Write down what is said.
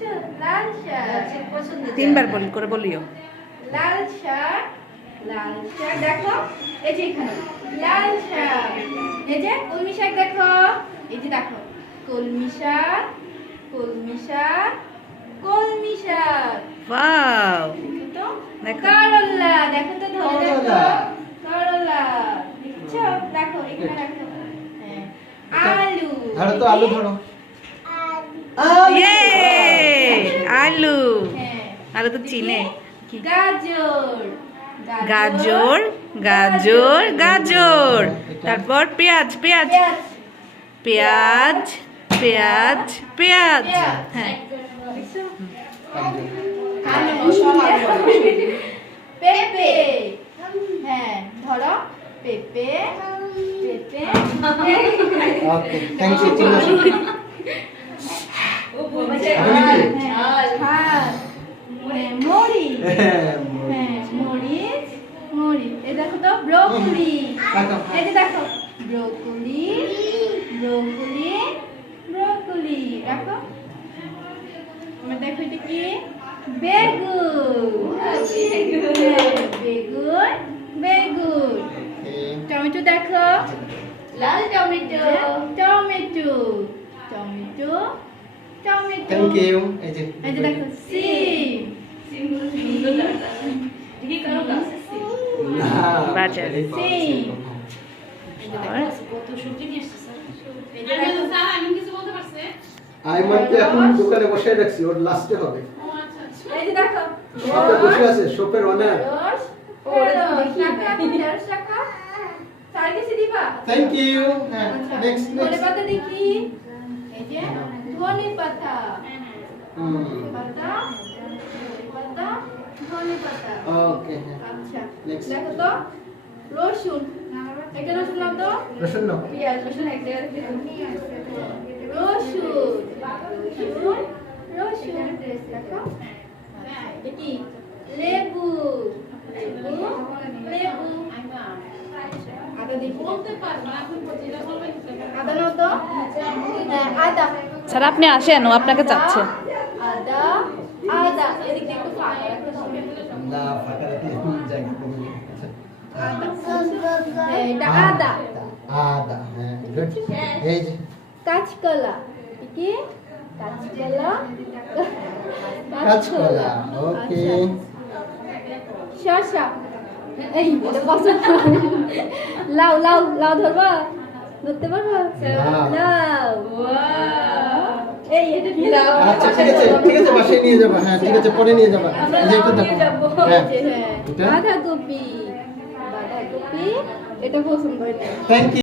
দেখছো লাল শাক তিনবার করে বলিও। লাল শাক দেখো এই যে এখানে লাল শাক, এই যে কলমি শাক দেখো, এই যে দেখো কলমি শাক ওয়াও, দেখো তো দেখো। করলা দেখো তো ধরে দেখো করলা দেখছো দেখো এখানে দেখো হ্যাঁ আলু ধরো তো আলু ধরো। ইয়ে, আলু। হ্যাঁ আলু তো চিনে। গাজর গাজর। তারপর পেঁয়াজ। হ্যাঁ, পেঁপে হ্যাঁ ধরো পেঁপে ওকে, থ্যাংক ইউ চিন্তা। মরিচ এই দেখো তো ব্রোকলি, এই যে দেখো ব্রোকলি দেখো আমার দেখো এটা কি বেগুন টমেটো দেখো লাল টমেটো থ্যাংক ইউ। এই যে এই যে দেখো সিম বাজার। সিম আই মাত্র এখন দোকানে বসে রাখছি, ওর লাস্টে হবে। এই যে দেখো শপে বসে আছে, শপের অনার। Thank you. নেক্সট ধনে পাতা দেখি, এই যে ধনে পাতা ওকে, আচ্ছা Next. দেখো তো রসুন, একটা রসুন নাও তো রসুন নাও। রসুন এক জায়গায় রসুন দেখো এটা কি লেবু আদা দেখি আদা নাও তো হ্যাঁ আদা স্যার আপনি আসেন, ও আপনাকে চাচ্ছে। আদা এদিক দিয়ে একটু ফাঁকা রাখতে হবে। না, ফাঁকা রাখলে জায়গা কমে যাবে। হ্যাঁ, এটা আদা আদা, হ্যাঁ গুড। এই যে কাঁচকলা কি কাঁচকলা, ওকে। শসা এই এটা পছন্দ লাউ ধরবা ধরতে পারবা লাউ এই এটা কি লাউ আচ্ছা ঠিক আছে বাসায় নিয়ে যাবা। হ্যাঁ ঠিক আছে, পরে নিয়ে যাবা। এই যে এটা দেখো। হ্যাঁ এটা বাঁধাকপি এটা পছন্দ হয় না। Thank you.